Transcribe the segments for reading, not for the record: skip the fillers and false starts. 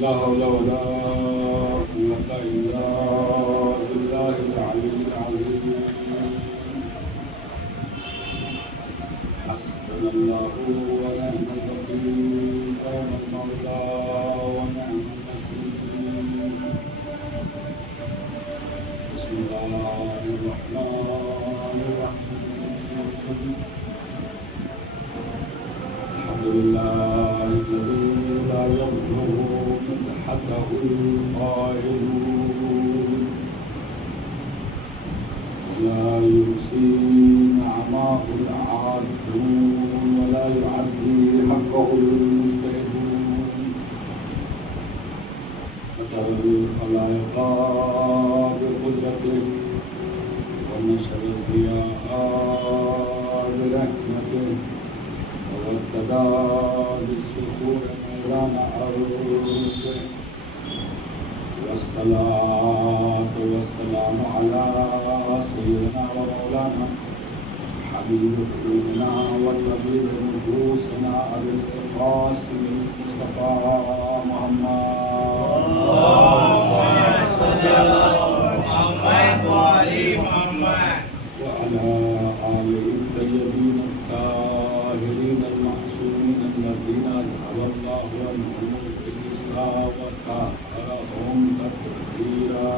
لا حول ولا قوة إلا بالله العلي العظيم حسبنا الله ونعم الوكيل نعم المولى ونعم النصير بسم الله الرحمن الرحيم الحمد لله الذي لا يبلغ مدحته القائلون ولا يحصي نعماه العادون ولا يعدي حقه المجتهدون فترى الخلائق بقدرته ونشر الضياء برحمته وابتدى بالسحور ميلان عروسه والصلاة والسلام على سيدنا ومولانا حبيب قلوبنا والطبيب نفوسنا أبي القاسم المصطفى محمد اللهم صل على محمد وعلى محمد وعلى آله الطيبين الطاهرين المعصومين الذين أذهب الله عنهم الرجس وطهرهم تطهيرا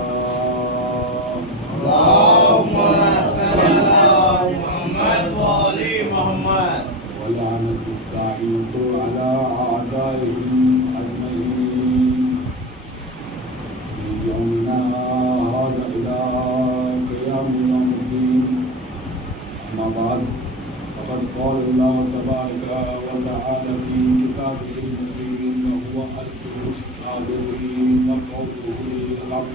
اللهم صل على محمد وعلى محمد ولعنة الداعين على أعدائهم أجمعين في يومنا هذا إلى قيام يوم الدين أما بعد فقد قال الله تبارك وتعالى في كتابه المبين وهو أصدق الصادقين وقوله الحق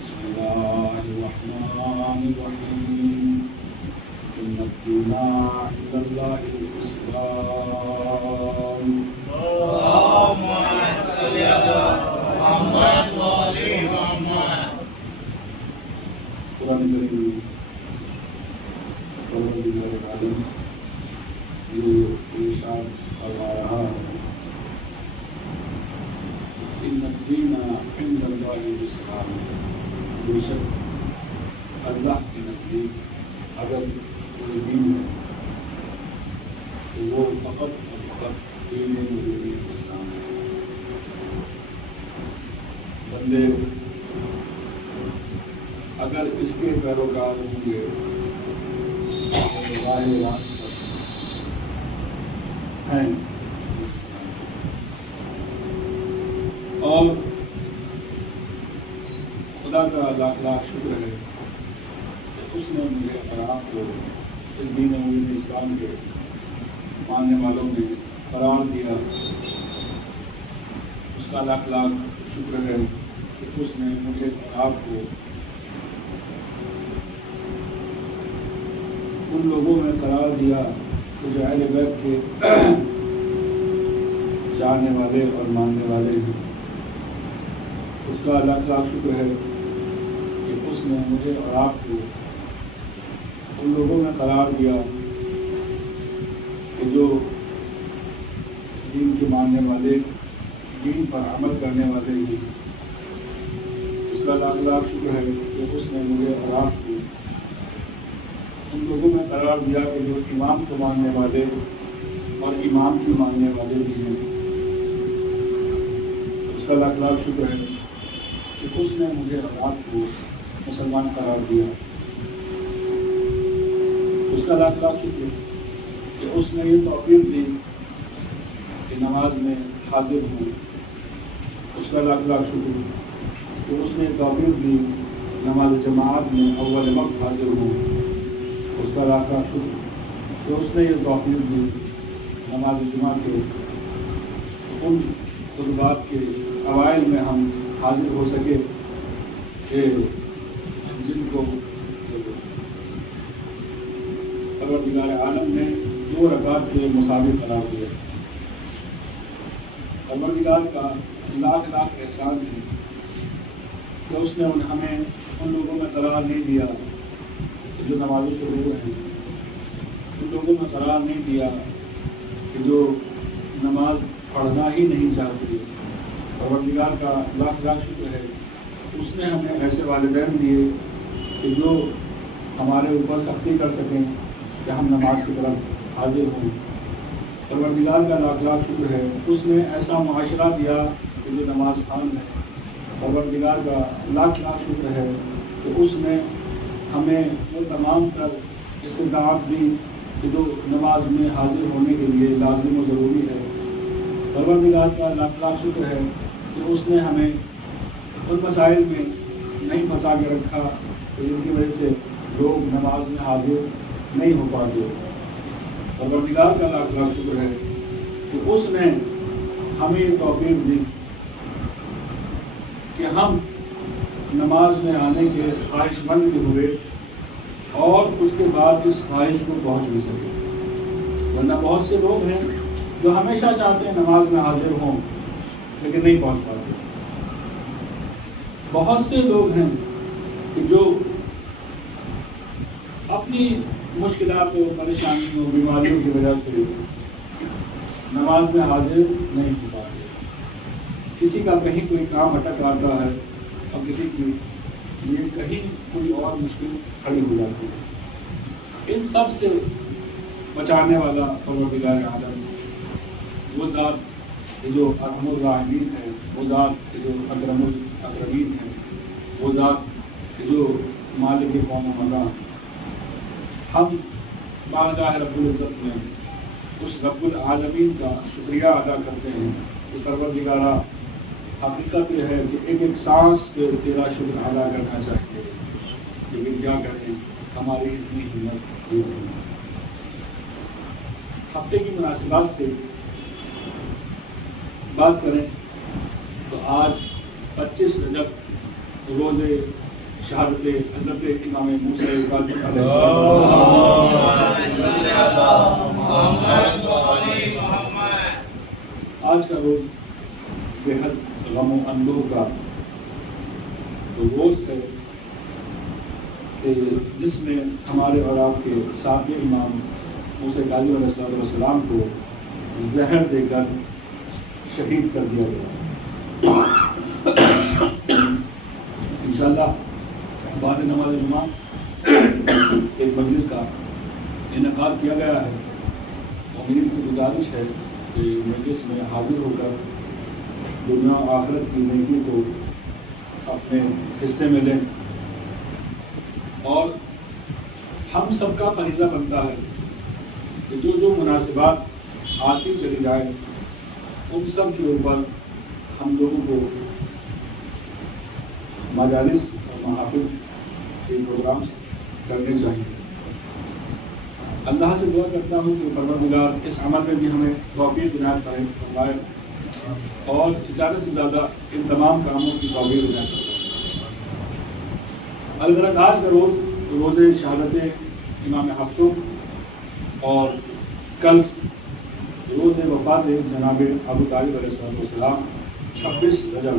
بسم الله الرحمن الرحيم إن الدين عند الله الإسلام اللهم صل على محمد وعلى محمد قرآن کریم پروردگار عالم یہ ارشاد فرما رہا ہے ان الدین عند اللہ الاسلام بے شک اللہ کے نزدیک اگر کوئی دین ہے تو وہ فقط اور فقط دین نبوی اسلام ہے. بندے اگر اس کے پیروکار ہوں گے تو راہ راست پر ہیں. اور خدا کا لاکھ لاکھ شکر ہے کہ اس نے مجھے قرار کو اس دین نبوی اسلام کے ماننے والوں میں قرار دیا. اس کا لاکھ لاکھ شکر ہے کہ اس نے مجھے اور آپ کو ان لوگوں میں قرار دیا کہ جو اہل بیت کے جاننے والے اور ماننے والے ہیں. اس کا لاکھ لاکھ شکر ہے کہ اس نے مجھے اور آپ کو ان لوگوں میں قرار دیا کہ جو دین کے ماننے والے دین پر عمل کرنے والے ہیں. اس کا لاکھ لاکھ شکر ہے کہ اس نے مجھے اور آپ کو ان لوگوں میں قرار دیا کہ جو امام کو ماننے والے اور امام کی ماننے والے بھی ہیں. اس کا لاکھ لاکھ شکر ہے کہ اس نے مجھے اور آپ کو مسلمان قرار دیا. اس کا لاکھ لاکھ شکر ہے کہ اس نے یہ توفیق دی کہ نماز میں حاضر ہوں. اس کا لاکھ لاکھ شکر ہے کہ اس نے توفیق دی نماز جماعت میں اول وقت حاضر ہوں. اس کا لاکھ لاکھ شکر کہ اس نے یہ توفیق دی نماز جمعہ کے ان خطبات کے اوائل میں ہم حاضر ہو سکے کہ جن کو پروردگار عالم نے 2 رکعت کے مساوی قرار دیا. پروردگار کا لاکھ لاکھ احسان ہے کہ اس نے ہمیں ان لوگوں میں قرار نہیں دیا جو نمازوں سے دور ہیں. ان لوگوں میں قرار نہیں دیا کہ جو نماز پڑھنا ہی نہیں چاہتے. پروردگار کا لاکھ لاکھ شکر ہے، اس نے ہمیں ایسے والدین دیے کہ جو ہمارے اوپر سختی کر سکیں کہ ہم نماز کی طرف حاضر ہوں۔ پروردگار کا لاکھ لاکھ شکر ہے، اس نے ایسا معاشرہ دیا کہ جو نماز خوان ہے۔ پروردگار کا لاکھ لاکھ شکر ہے کہ اس نے ہمیں وہ تمام تر استطاعت دی کہ جو نماز میں حاضر ہونے کے لیے لازم و ضروری ہے۔ پروردگار کا لاکھ لاکھ شکر ہے کہ اس نے ہمیں ان مسائل میں نہیں پھنسا کے رکھا کہ جن کی وجہ سے لوگ نماز میں حاضر نہیں ہو پاتے۔ پروردگار کا لاکھ لاکھ شکر ہے کہ اس نے ہمیں یہ توفیق دی کہ ہم نماز میں آنے کے خواہش مند بھی ہوئے اور اس کے بعد اس خواہش کو پہنچ بھی سکے۔ ورنہ بہت سے لوگ ہیں جو ہمیشہ چاہتے ہیں نماز میں حاضر ہوں لیکن نہیں پہنچ پاتے۔ بہت سے لوگ ہیں کہ جو اپنی مشکلات و پریشانیوں بیماریوں کی وجہ سے نماز میں حاضر نہیں ہو پاتے۔ کسی کا کہیں کوئی کام اٹک آتا ہے اور کسی کی یہ کہیں کوئی اور مشکل کھڑی ہو جاتی ہے۔ ان سب سے بچانے والا پروردگار عالم وہ ذات جو ارحم الراحمین ہے، وہ ذات جو اکرم الاکرمین ہے، وہ ذات جو مالک قوم و مقام۔ ہم بارگاہ رب العزت میں اس رب العالمین کا شکریہ ادا کرتے ہیں کہ پروردگارہ، حقیقت یہ ہے کہ ایک ایک سانس پہ تیرا شکر ادا کرنا چاہیے، لیکن کیا کریں، ہماری اتنی ہمت نہیں ہے۔ ہفتے کی مناسبات سے بات کریں تو آج 25 رجب روز شہادت حضرت امام موسیٰ کاظم علیہ السلام۔ آج کا روز بے حد غم و اندوہ کا روز ہے کہ جس میں ہمارے اور آپ کے ساتویں امام موسیٰ کاظم علیہ السلام کو زہر دے کر شہید کر دیا گیا۔ انشاءاللہ بعد نماز جمعہ ایک مجلس کا انعقاد کیا گیا ہے، اور میری سے گزارش ہے کہ مجلس میں حاضر ہو کر دنیا آخرت کی نیکی کو اپنے حصے میں لیں، اور ہم سب کا فریضہ بنتا ہے کہ جو مناسبات آتی چلی جائیں ان سب کے اوپر ہم لوگوں کو مجالس اور محافل کے پروگرامس کرنے چاہیے۔ اللہ سے دعا کرتا ہوں کہ پروردگار اس عمل میں بھی ہمیں توفیق عنایت فرمائے اور زیادہ سے زیادہ ان تمام کاموں کی توفیق عنایت فرمائے۔ البتہ آج کا روز شہادت امام ہفتم اور کل روز وفات جناب ابو طالب علیہ السلام 26 رجب۔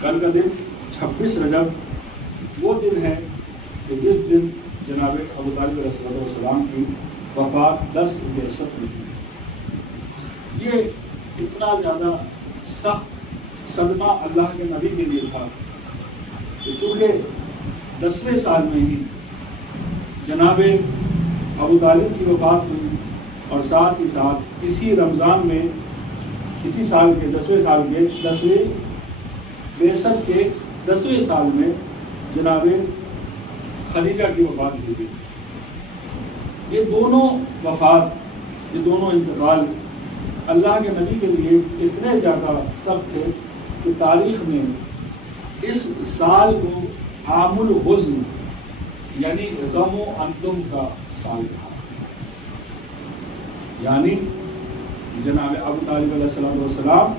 کل کا دن 26 رجب وہ دن ہے کہ جس دن جناب ابو طالب علیہ السلام کی وفات 10 بعثت میں ہوئی۔ یہ اتنا زیادہ سخت صدمہ اللہ کے نبی کے لیے تھا کہ چونکہ 10ویں سال میں ہی جناب ابو طالب کی وفات ہوئی، اور ساتھ ہی ساتھ اسی رمضان میں اسی سال کے 10ویں سال کے 10ویں بعثت کے 10ویں سال میں جناب خدیجہ کی وفات ہوئی۔ یہ دونوں وفات، یہ دونوں انتقال اللہ کے نبی کے لیے اتنے زیادہ سخت تھے کہ تاریخ میں اس سال کو عام الحزن یعنی غم و اندم کا سال تھا۔ یعنی جناب ابو طالب علیہ السلام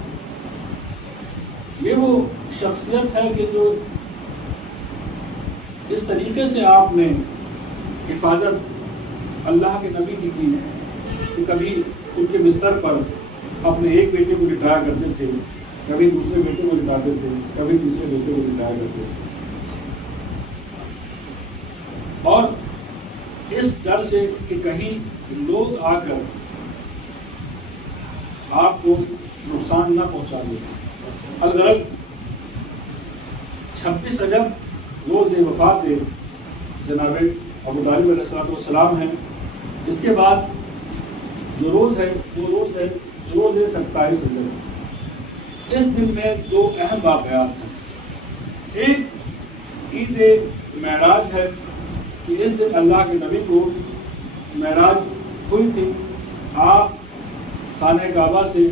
یہ وہ شخصیت ہے کہ جو اس طریقے سے آپ نے حفاظت اللہ کے نبی کی کہ کبھی ان کے بستر پر اپنے ایک بیٹے کو لٹایا کرتے تھے، کبھی دوسرے بیٹے کو لٹاتے تھے، کبھی تیسرے بیٹے کو لٹایا کرتے تھے، اور اس ڈر سے کہ کہیں لوگ آ کر آپ کو نقصان نہ پہنچا دیں، الغرض 26 رجب روز وفات جناب ابو طالب علیہ السلام ہے. اس کے بعد جو روز ہے وہ روز ہے 27 رجب. اس دن میں دو اہم واقعات ہیں. ایک عید معراج ہے کہ اس دن اللہ کے نبی کو معراج ہوئی تھی. آپ خانہ کعبہ سے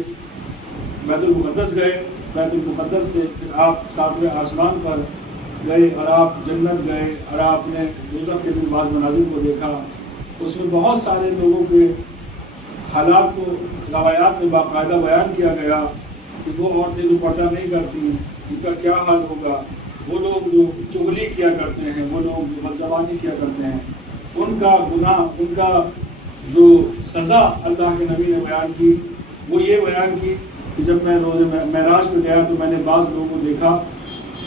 بیت المقدس گئے, بیت المقدس سے پھر آپ ساتویں آسمان پر گئے اور آپ جنت گئے اور آپ نے دوزخ کے دن بعض مناظر کو دیکھا. اس میں بہت سارے لوگوں کے حالات کو روایات میں باقاعدہ بیان کیا گیا کہ وہ عورتیں جو پردہ نہیں کرتی ان کا کیا حال ہوگا, وہ لوگ جو چغلی کیا کرتے ہیں, وہ لوگ جو بدزبانی کیا کرتے ہیں, ان کا گناہ, ان کا جو سزا اللہ کے نبی نے بیان کی وہ یہ بیان کی کہ جب میں روز معراج میں گیا تو میں نے بعض لوگوں کو دیکھا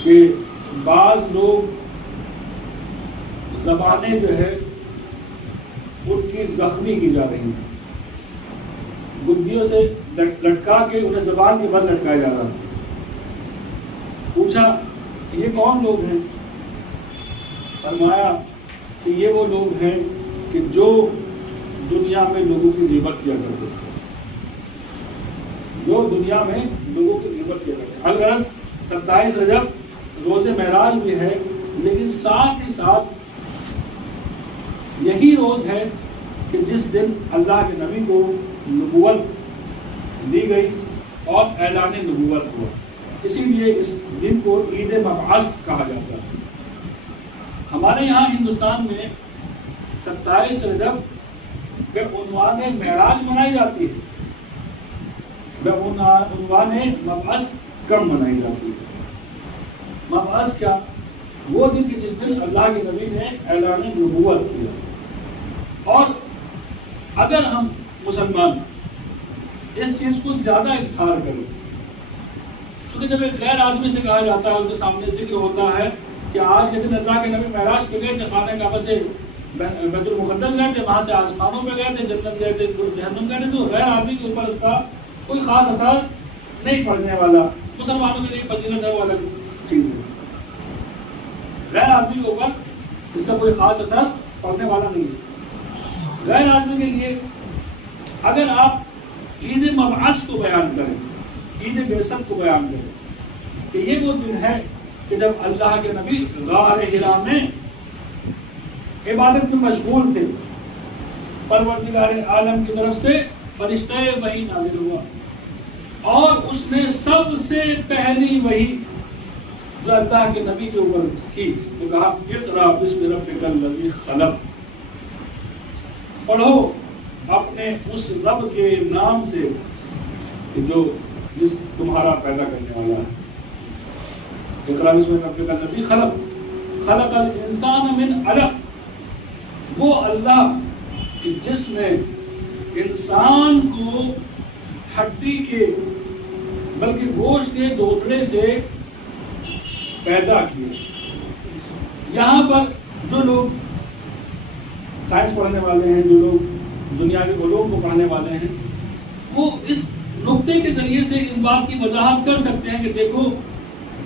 کہ بعض لوگ زبانیں جو ہے ان کی زخمی کی جا رہی ہیں, گدیوں سے لٹکا کے انہیں زبان کے بل لٹکایا جا رہا. پوچھا یہ کون لوگ ہیں؟ فرمایا کہ یہ وہ لوگ ہیں کہ جو دنیا میں لوگوں کی غیبت کیا کرتے ہیں, جو دنیا میں لوگوں کی غیبت کیا کرتے ہیں. الغرض 27 رجب روز معراج بھی ہے, لیکن ساتھ ہی ساتھ یہی روز ہے کہ جس دن اللہ کے نبی کو نبوت دی گئی اور اعلان نبوت ہوا. اسی لیے اس دن کو عید مبعث کہا جاتا ہے. ہمارے یہاں ہندوستان میں 27 رجب بعنوان معراج منائی جاتی ہے, بعنوان مبعث کم منائی جاتی ہے. مبعث کیا؟ وہ دن کہ جس دن اللہ کے نبی نے اعلان نبوت کیا. اور اگر ہم مسلمان اس چیز کو زیادہ اظہار کریں, چونکہ جب ایک غیر آدمی سے کہا جاتا ہے, اس کے سامنے ذکر ہوتا ہے کہ آج کے دن اللہ کے نبی معراج پہ گئے تھے, خانہ کعبہ سے بیت المقدس گئے تھے, وہاں سے آسمانوں پہ گئے تھے, جنت گئے تھے, جہنم گئے تھے, تو غیر آدمی کے اوپر اس کا کوئی خاص اثر نہیں پڑنے والا. مسلمانوں کے لیے فضیلت ہے وہ الگ چیز ہے. غیر آدمی کے اوپر اس کا کوئی خاص اثر پڑنے والا نہیں ہے. غیر آدمی کے لیے اگر آپ عید مبعث کو بیان کریں, عید بعثت کو بیان کریں کہ یہ وہ دن ہے کہ جب اللہ کے نبی غار حرا میں عبادت میں مشغول تھے, پروردگار عالم کی طرف سے فرشتہ وحی نازل ہوا اور اس نے سب سے پہلی وحی جو اللہ کے نبی کے اوپر کی تو کہا اقرأ بسم ربک الذی خلق, پڑھو اپنے اس رب کے نام سے جو جس تمہارا پیدا کرنے والا ہے. اقرأ بسم ربک الذی خلق خلق الانسان من علق, وہ اللہ کہ جس نے انسان کو ہڈی کے بلکہ گوشت کے دوتڑے سے پیدا کیا. یہاں پر جو لوگ سائنس پڑھنے والے ہیں, جو لوگ دنیاوی علوم کو پڑھنے والے ہیں, وہ اس نقطے کے ذریعے سے اس بات کی وضاحت کر سکتے ہیں کہ دیکھو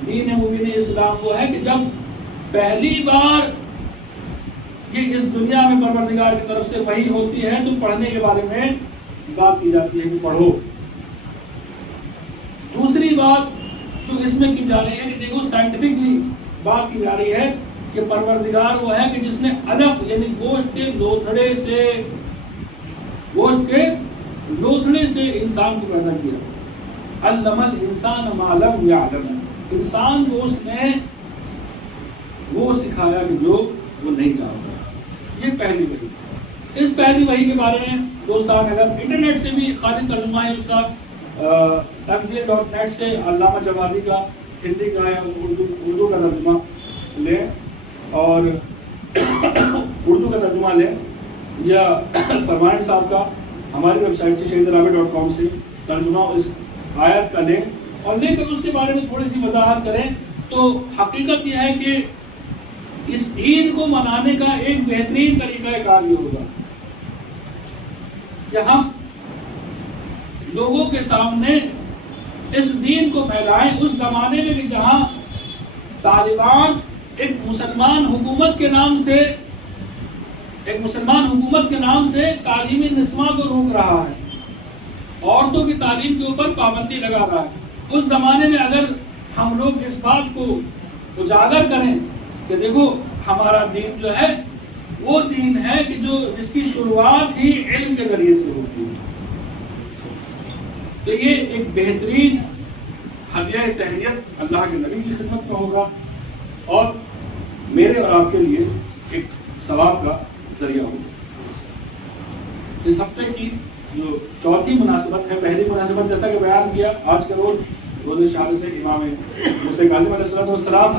دین مبین اسلام وہ ہے کہ جب پہلی بار کہ اس دنیا میں پروردگار کی طرف سے وحی ہوتی ہے تو پڑھنے کے بارے میں بات کی جاتی ہے کہ پڑھو. دوسری بات جو اس میں کی جا رہی ہے کہ دیکھو سائنٹیفکلی بات کی جا رہی ہے کہ پروردگار وہ ہے کہ جس نے علق یعنی گوشت کے لوتھڑے سے انسان کو پیدا کیا. علم الانسان ما لم یعلم, انسان کو اس نے وہ سکھایا کہ جو وہ نہیں جانتا. یہ پہلی وحی. اس پہلی وحی کے بارے میں دوستان اگر انٹرنیٹ سے بھی خالی ترجمہ ہے اس کا تنزیل.net سے علامہ جوادی کا ہندی کا یا اردو کا ترجمہ لیں اور اردو کا ترجمہ لیں, یا فرمان صاحب کا ہماری ویب سائٹ سے shahidalami.com سے ترجمہ اس آیت کا لیں اور لے کر اس کے بارے میں تھوڑی سی وضاحت کریں. تو حقیقت یہ ہے کہ اس عید کو منانے کا ایک بہترین طریقہ کار یہ ہوگا کہ ہم لوگوں کے سامنے اس دین کو پھیلائیں اس زمانے میں بھی جہاں طالبان ایک مسلمان حکومت کے نام سے تعلیمی نصاب کو روک رہا ہے، عورتوں کی تعلیم کے اوپر پابندی لگا رہا ہے۔ اس زمانے میں اگر ہم لوگ اس بات کو اجاگر کریں کہ دیکھو ہمارا دین جو ہے وہ دین ہے کہ جس کی شروعات ہی علم کے ذریعے سے ہوتی ہے، تو یہ ایک بہترین ہدیہ تہنیت اللہ کے نبی کی خدمت میں ہوگا اور میرے اور آپ کے لیے ایک ثواب کا ذریعہ ہوگا۔ اس ہفتے کی جو چوتھی مناسبت ہے، پہلی مناسبت جیسا کہ بیان کیا آج کا روز شہادت امام موسیٰ کاظم علیہ السلام،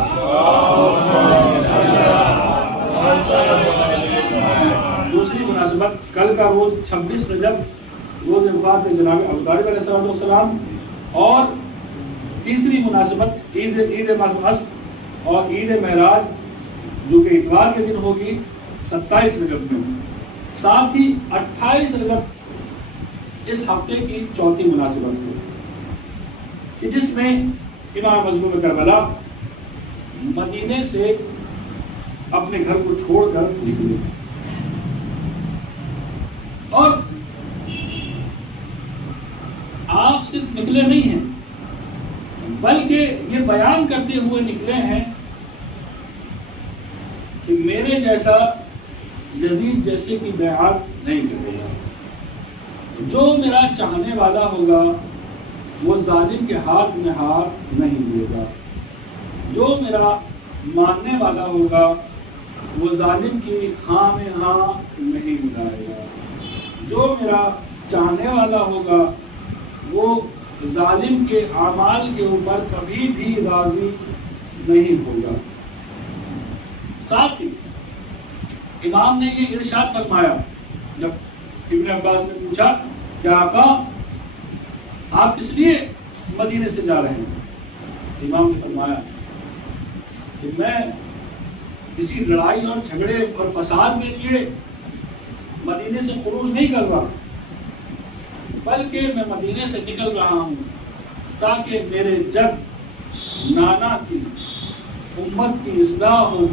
دوسری مناسبت کل کا روز 26 رجب روز وفات جناب ابو طالب علیہ السلام، اور تیسری مناسبت عید مسعود اور عید معراج جو کہ اتوار کے دن ہوگی 27 رجب میں، ساتھ ہی 28 رجب اس ہفتے کی چوتھی مناسبت ہے کہ جس میں امام مظلوم کربلا مدینے سے اپنے گھر کو چھوڑ کر نکلے، اور آپ صرف نکلے نہیں ہیں بلکہ یہ بیان کرتے ہوئے نکلے ہیں کہ میرے جیسا یزید جیسے کی بیعت نہیں کرے گا، جو میرا چاہنے والا ہوگا وہ ظالم کے ہاتھ میں ہاتھ نہیں دے گا، جو میرا ماننے والا ہوگا وہ ظالم کی ہاں میں ہاں نہیں ملائے گا، جو میرا چاہنے والا ہوگا وہ ظالم کے اعمال کے اوپر کبھی بھی راضی نہیں ہوگا۔ ساتھ ہی امام نے یہ ارشاد فرمایا جب ابن عباس نے پوچھا کہ آقا آپ کس لیے مدینے سے جا رہے ہیں؟ امام نے فرمایا کہ میں کسی لڑائی اور جھگڑے اور فساد کے لیے مدینے سے خروج نہیں کر رہا، بلکہ میں مدینے سے نکل رہا ہوں تاکہ میرے جد نانا کی امت کی اصلاح ہو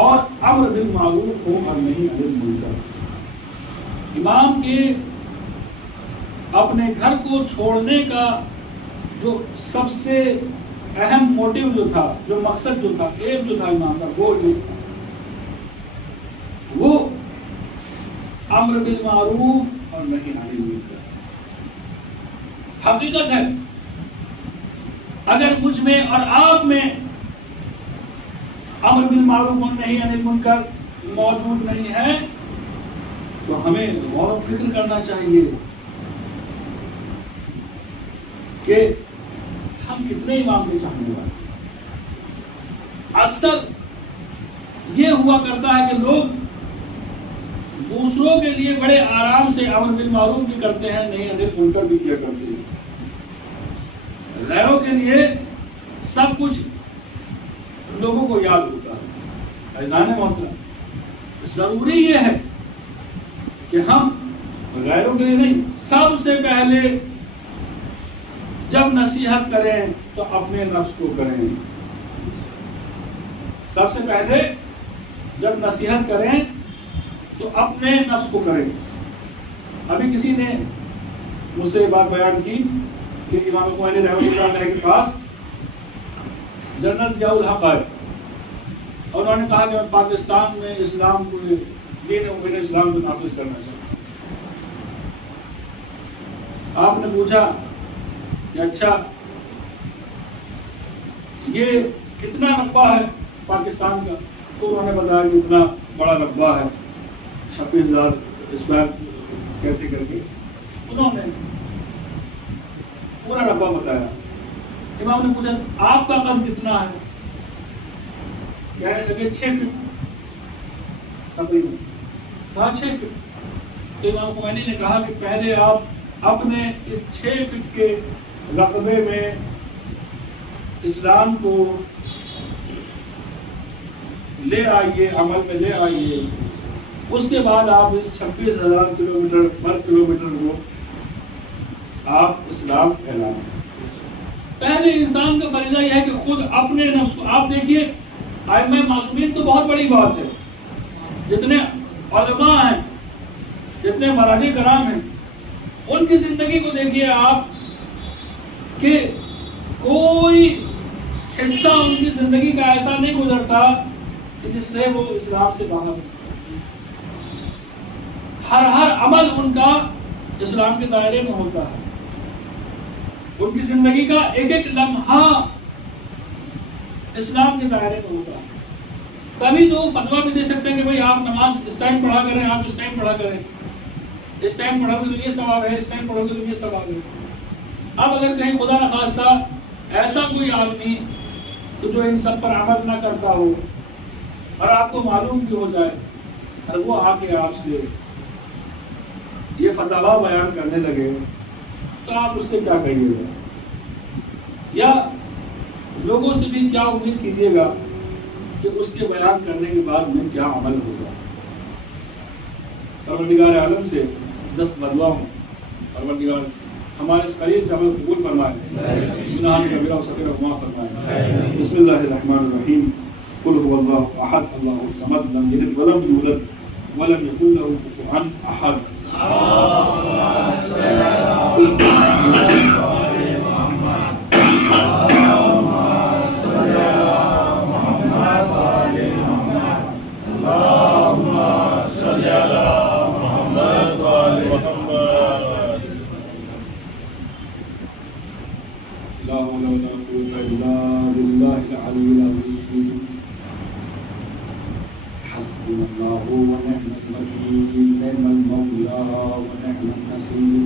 اور امر بالمعروف ہو اور نہیں عن المنکر۔ امام کے اپنے گھر کو چھوڑنے کا جو سب سے اہم موٹیو جو تھا، جو مقصد جو تھا، ایم جو تھا امام کا، وہ امر بالمعروف اور نہی عن المنکر۔ حقیقت ہے اگر مجھ میں اور آپ میں امر بالمعروف اور نہی عن المنکر موجود نہیں ہے تو ہمیں غور و فکر کرنا چاہیے کہ ہم کتنے امام کے چاہنے والے۔ اکثر یہ ہوا کرتا ہے کہ لوگ دوسروں کے لیے بڑے آرام سے امر بالمعروف بھی کرتے ہیں، نہیں عن المنکر بھی کیا کرتے ہیں، غیروں کے لیے سب کچھ لوگوں کو یاد ہوتا ہے۔ عزیزان محترم، ضروری یہ ہے کہ ہم غیروں کے لیے نہیں، سب سے پہلے جب نصیحت کریں تو اپنے نفس کو کریں۔ سب سے پہلے جب نصیحت کریں تو اپنے نفس کو کریں۔ ابھی کسی نے مجھ سے بات بیان کی کہ امام خمینی رحمۃ اللہ علیہ کے پاس جنرل ضیاء الحق آئے اور انہوں نے کہا کہ میں پاکستان میں اسلام کو، دین مبین اسلام کو نافذ کرنا چاہتا ہوں۔ آپ نے پوچھا کہ اچھا یہ کتنا رقبہ ہے پاکستان کا؟ تو انہوں نے بتایا کہ اتنا بڑا رقبہ ہے، 26,000 اسکوائر کیسے کر کے انہوں نے پورا رقبہ بتایا۔ امام نے پوچھا آپ کا قد کتنا ہے؟ کہنے لگے 6 فٹ تقریباً، کہا 6 فٹ۔ تو امام خمینی نے کہا کہ پہلے آپ اپنے اس 6 فٹ کے رقبے میں اسلام کو لے آئیے، عمل میں لے آئیے، اس کے بعد آپ اس 26,000 کلومیٹر پر کلومیٹر کو آپ اسلام پھیلائیں۔ پہلے انسان کا فریضہ یہ ہے کہ خود اپنے نفس کو، آپ دیکھیے ائمہ معصومین تو بہت بڑی بات ہے، جتنے علماء ہیں، جتنے مراجع کرام ہیں، ان کی زندگی کو دیکھیے آپ کہ کوئی حصہ ان کی زندگی کا ایسا نہیں گزرتا کہ جس سے وہ اسلام سے باہر، ہر عمل ان کا اسلام کے دائرے میں ہوتا ہے، ان کی زندگی کا ایک ایک لمحہ اسلام کے دائرے میں ہوتا ہے۔ تبھی تو فتویٰ بھی دے سکتے ہیں کہ بھئی آپ نماز اس ٹائم پڑھا کریں، آپ اس ٹائم پڑھا کریں، اس ٹائم پڑھو گے تو یہ ثواب ہے، اس ٹائم پڑھو گے تو یہ ثواب ہے۔ اب اگر کہیں خدا نخواستہ ایسا کوئی آدمی جو ان سب پر عمل نہ کرتا ہو اور آپ کو معلوم بھی ہو جائے اور وہ آ کے آپ سے یہ فتویٰ بیان کرنے لگے تو آپ اس سے کیا کہیے گا، یا لوگوں سے بھی کیا امید کیجیے گا کہ اس کے بیان کرنے کے بعد میں کیا عمل ہوگا۔ پروردگار عالم سے دست بدعا ہوں، پروردگار ہمارے اس قلیل سے عمل قبول فرمائے، گناہ کبیرہ و صغیرہ معاف فرمائے۔ بسم اللہ الرحمن الرحیم، قل هو اللہ احد اللہ الصمد لم یلد ولم یولد ولم یکن له کفوا احد۔ لا حول ولا قوة إلا بالله العلي العظيم، حسبنا الله ونعم الوكيل، نعم المولى ونعم النصير۔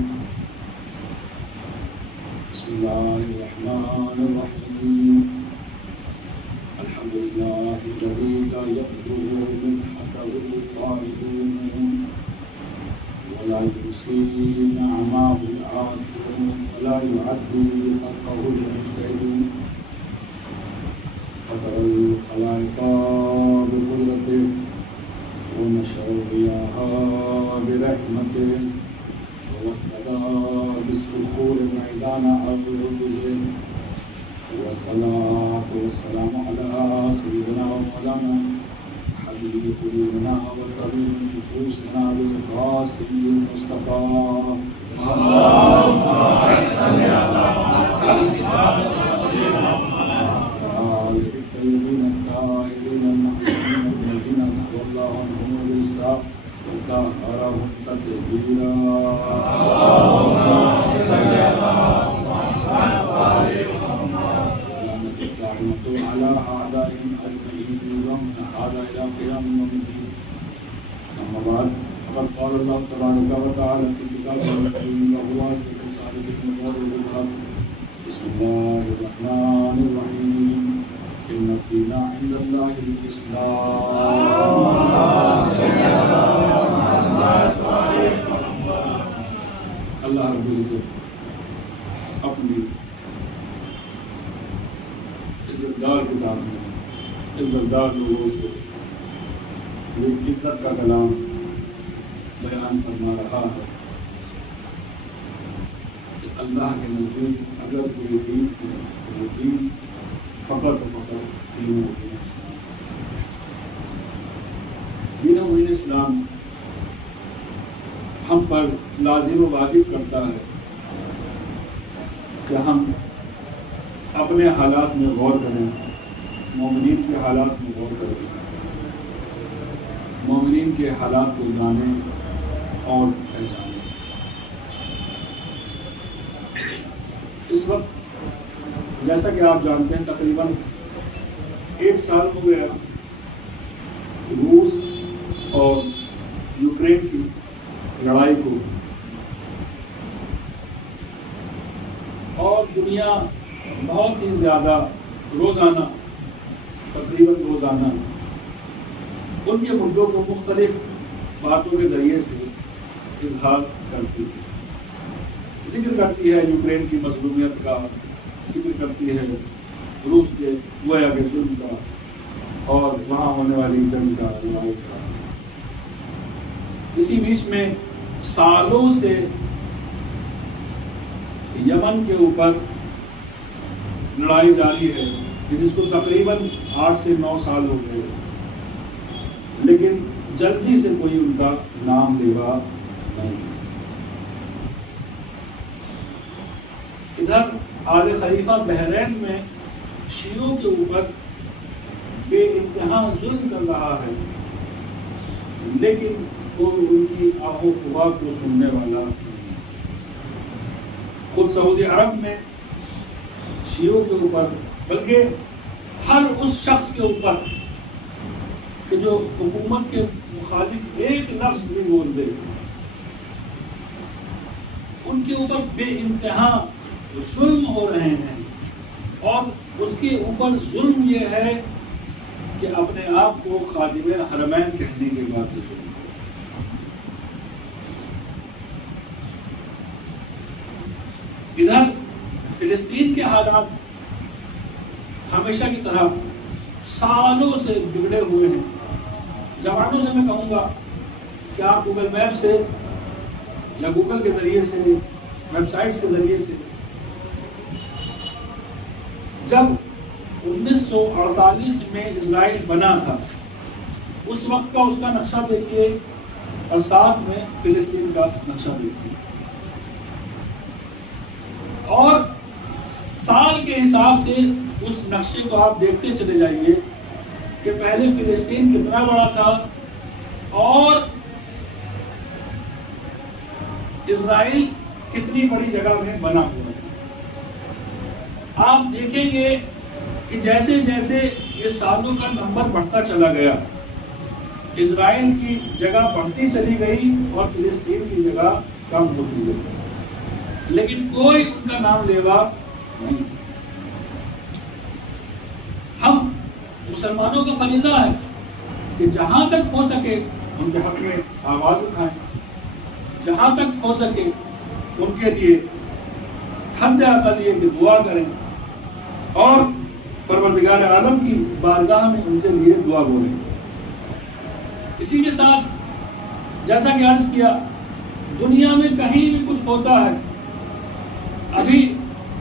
بسم الله الرحمن الرحيم، الحمد لله الذي لا يبلغ مدحته القائلون ولا يحصي نعماه العاقلون ولا يعدي خلقه المجتهدون، قدر الخلائق بقدرته ونشر الرياح برحمته ووحد بالصخور الميدان عرضه، والصلاة والسلام على سيدنا ومولانا حبيب قلوبنا وطبيب نفوسنا بالقاسم المصطفى اللهم صل على آله الطيبين الطاهرين المعصومين الذين أذهب الله عنهم الرجس وطهرهم تطهيرا اللهم صل على محمد وآل محمد على أعدائهم أجمعين ومن هذا إلى قيام يوم الدين، أما بعد فقد قال الله تبارك وتعالى في كتابه الكريم وهو أصدق الصادقين وقوله الحق، بسم الله الرحمن الرحيم، إن الدين عند الله الإسلام۔ اللہ رب العزت اپنی عزتدار کتاب میں عزتدار لوگوں سے ایک عزت کا کلام بیان فرما رہا ہے کہ اللہ کے نزدیک اگر کوئی دین ہے تو وہ دین فقط و فقط دین و دین اسلام۔ دین و دین اسلام ہم پر لازم و واجب کرتا ہے کہ ہم اپنے حالات میں غور کریں، مومنین کے حالات میں غور کریں، مومنین کے حالات کو جانیں اور پہچانیں۔ اس وقت جیسا کہ آپ جانتے ہیں تقریباً 1 سال ہو گیا روس اور یوکرین کی لڑائی کو، اور دنیا بہت ہی زیادہ روزانہ تقریباً روزانہ ان کے مدعوں کو مختلف باتوں کے ذریعے سے اظہار کرتی ہے، ذکر کرتی ہے یوکرین کی مظلومیت کا، ذکر کرتی ہے روس کے گویا کے ظلم کا اور وہاں ہونے والی جنگ کا، لڑائی کا۔ اسی بیچ میں سالوں سے یمن کے اوپر لڑائی جاری ہے جس کو تقریباً 8 سے 9 سال ہو گئے، لیکن جلدی سے کوئی ان کا نام لیوا نہیں۔ ادھر آل خلیفہ بحرین میں شیعوں کے اوپر بے انتہا ظلم کر رہا ہے، لیکن کوئی ان کی آہ و فغاں کو سننے والا نہیں۔ خود سعودی عرب میں شیعوں کے اوپر، بلکہ ہر اس شخص کے اوپر کہ جو حکومت کے مخالف ایک لفظ بھی بول دے، ان کے اوپر بے انتہا ظلم ہو رہے ہیں، اور اس کے اوپر ظلم یہ ہے کہ اپنے آپ کو خادم حرمین کہنے کے بعد ظلم۔ ادھر فلسطین کے حالات ہمیشہ کی طرح سالوں سے بگڑے ہوئے ہیں۔ زمانوں سے میں کہوں گا کہ آپ گوگل میپ سے یا گوگل کے ذریعے سے، ویب سائٹس کے ذریعے سے، جب 1948 میں اسرائیل بنا تھا اس وقت کا اس کا نقشہ دیکھیے، اور ساتھ میں فلسطین کا نقشہ دیکھیے، اور سال کے حساب سے اس نقشے کو آپ دیکھتے چلے جائیے کہ پہلے فلسطین کتنا بڑا تھا اور اسرائیل کتنی بڑی جگہ میں بنا ہوا تھا۔ آپ دیکھیں گے کہ جیسے جیسے یہ سالوں کا نمبر بڑھتا چلا گیا، اسرائیل کی جگہ بڑھتی چلی گئی اور فلسطین کی جگہ کم ہوتی گئی، لیکن کوئی ان کا نام لیوا نہیں۔ ہم مسلمانوں کا فریضہ ہے کہ جہاں تک ہو سکے ان کے حق میں آواز اٹھائیں، جہاں تک ہو سکے ان کے لیے حد اقل یہ کہ دعا کریں، اور پروردگار عالم کی بارگاہ میں ان کے لیے دعا بولیں۔ اسی کے ساتھ جیسا کہ عرض کیا، دنیا میں کہیں بھی کچھ ہوتا ہے، ابھی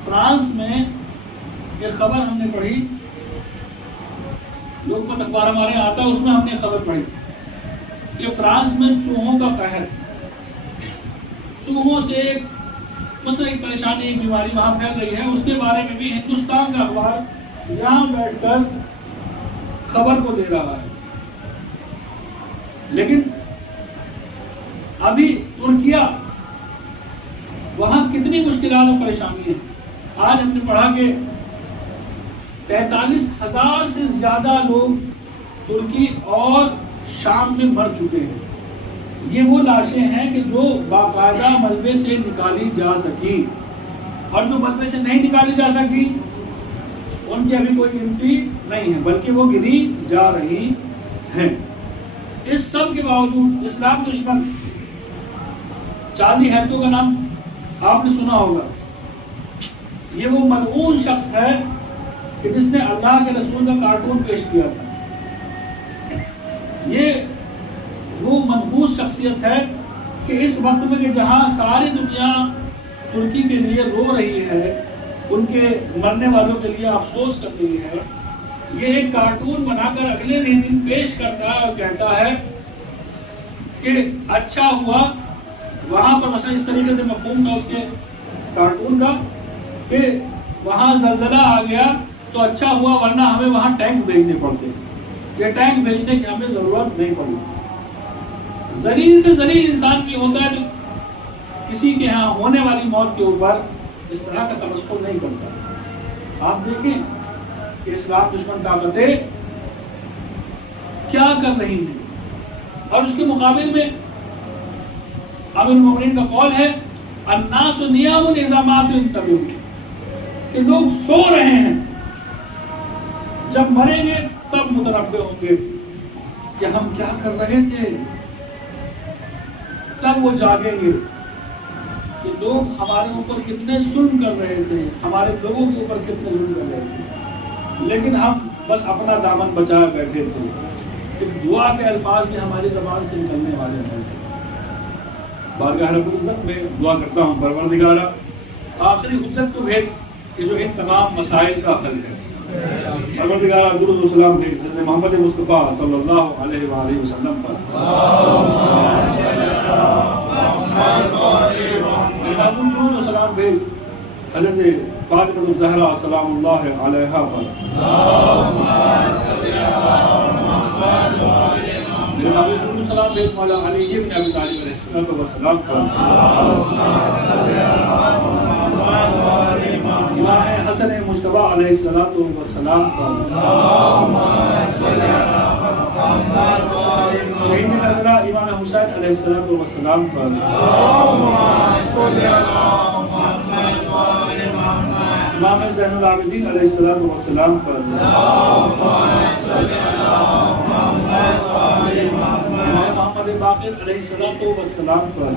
فرانس میں ایک خبر ہم نے پڑھی، لوگ کو اخبار ہمارے آتا ہے، اس میں ہم نے خبر پڑھی کہ فرانس میں چوہوں کا قہر، چوہوں سے ایک پریشانی، ایک بیماری وہاں پھیل رہی ہے، اس کے بارے میں بھی ہندوستان کا اخبار یہاں بیٹھ کر خبر کو دے رہا ہے۔ لیکن ابھی ترکیہ، وہاں کتنی مشکلات اور پریشانی ہیں۔ آج ہم نے پڑھا کہ 43,000 سے زیادہ لوگ ترکی اور شام میں مر چکے ہیں۔ یہ وہ لاشیں ہیں کہ جو باقاعدہ ملبے سے نکالی جا سکی، اور جو ملبے سے نہیں نکالی جا سکی ان کی ابھی کوئی گنتی نہیں ہے، بلکہ وہ گنی جا رہی ہیں۔ اس سب کے باوجود اسلام دشمن چارلی ہیبدو کا نام آپ نے سنا ہوگا، یہ وہ ملعون شخص ہے کہ جس نے اللہ کے رسول کا کارٹون پیش کیا تھا۔ یہ وہ منحوس شخصیت ہے کہ اس وقت میں کہ جہاں ساری دنیا ترکی کے لیے رو رہی ہے، ان کے مرنے والوں کے لیے افسوس کر رہی ہے، یہ ایک کارٹون بنا کر اگلے دن پیش کرتا ہے اور کہتا ہے کہ اچھا ہوا، وہاں پر مثلا اس طریقے سے مفہوم تھا اس کے کارٹون کا کہ وہاں زلزلہ آ گیا تو اچھا ہوا، ورنہ ہمیں وہاں ٹینک بھیجنے پڑتے، یہ ٹینک بھیجنے کی ہمیں ضرورت نہیں پڑی۔ ذلیل سے ذلیل انسان بھی ہوتا ہے جو کسی کے ہاں ہونے والی موت کے اوپر اس طرح کا تبصر نہیں کرتا۔ آپ دیکھیں کہ اسلام دشمن طاقتیں کیا کر رہی ہیں، اور اس کے مقابل میں امیر المومنین کا قول ہے الناس نیام اذا ماتوا انتبہوا، کہ لوگ سو رہے ہیں، جب مریں گے تب متنبہ ہوں گے کہ ہم کیا کر رہے تھے، تب وہ جاگیں گے کہ لوگ ہمارے اوپر کتنے ظلم کر رہے تھے، ہمارے لوگوں کے اوپر کتنے ظلم کر رہے تھے، لیکن ہم بس اپنا دامن بچا بیٹھے تھے۔ کہ دعا کے الفاظ بھی ہماری زبان سے نکلنے والے ہیں۔ بارگاہ رب العزت میں دعا کرتا ہوں، پروردگارا آخری حجت کو بھیج کہ جو ان تمام مسائل کا حل ہے. پروردگار درود و سلام بھیج حضرت محمد مصطفیٰ صلی اللہ علیہ وآلہ وسلم پر. درود و سلام بھیج حضرت فاطمہ الزہرا سلام اللہ علیہا پر. درود و سلام بھیج مولا علی بن ابی طالب علیہ السلام پر. امام حسن مجتبی علیہ السلام پر. شہید کربلا امام حسین علیہ السلام پر. امام زین العابدین علیہ السلام پر. امام محمد باقر علیہ السلام پر.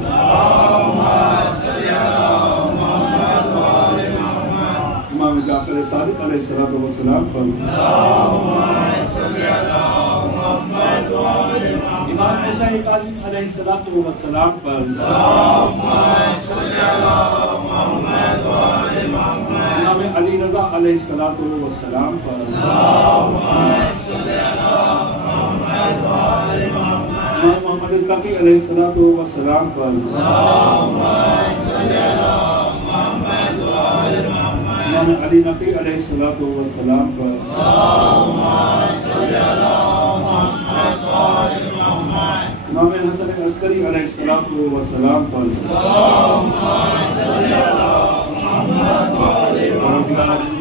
امام جعفر صادق علیہ السلام پر. امام موسیٰ کاظم علیہ السلام پر. امام علی رضا علیہ السلام پر. امام محمد التقی علیہ السلام پر. امام علی نقی علیہ السلام پر. امام حسن عسکری علیہ السلام پر.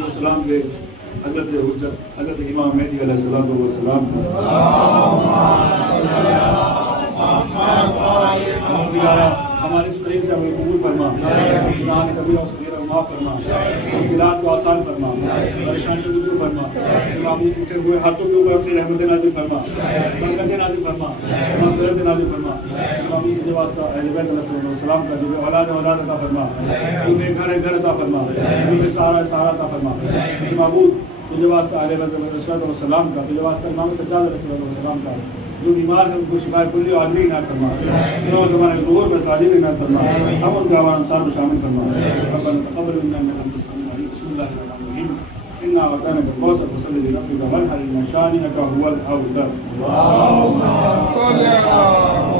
السلام کے حضرت حجت حضرت امام مہدی علیہ السلام پر. ہمارے اس قریب سے ہمیں قبول فرما. گناہ کبیرہ و صغیرہ معاف فرما. مشکلات کو آسان فرما. پریشانیوں کو دور فرما. امام اٹھے ہوئے ہاتھوں کے اوپر اپنی رحمت نازل فرما. برکت نازل فرما. مغفرت نازل فرما. امام کے واسطہ اہل بیت علیہ السلام کا جو اولاد عطا فرما. جو بے گھر ہے گھر عطا فرما. جو بے سہارا سہارا عطا فرما. معبود تجھے واسطہ اہل بیت علیہ السلام کا. تجھے واسطہ امام سجاد علیہ السلام کا. جو بیمار ہے ان کو شفا کلی عاجلی عنایت فرما. جو زمانے ظہور میں تعلیم عنایت فرما. ہم ان کے آوان انصار میں شامل فرما. ربنا تقبل منا انك انت السميع العليم. بسم الله الرحمن الرحيم. انا اعطيناك الكوثر فصل لربك وانحر ان شانئك هو الابتر. اللهم صل على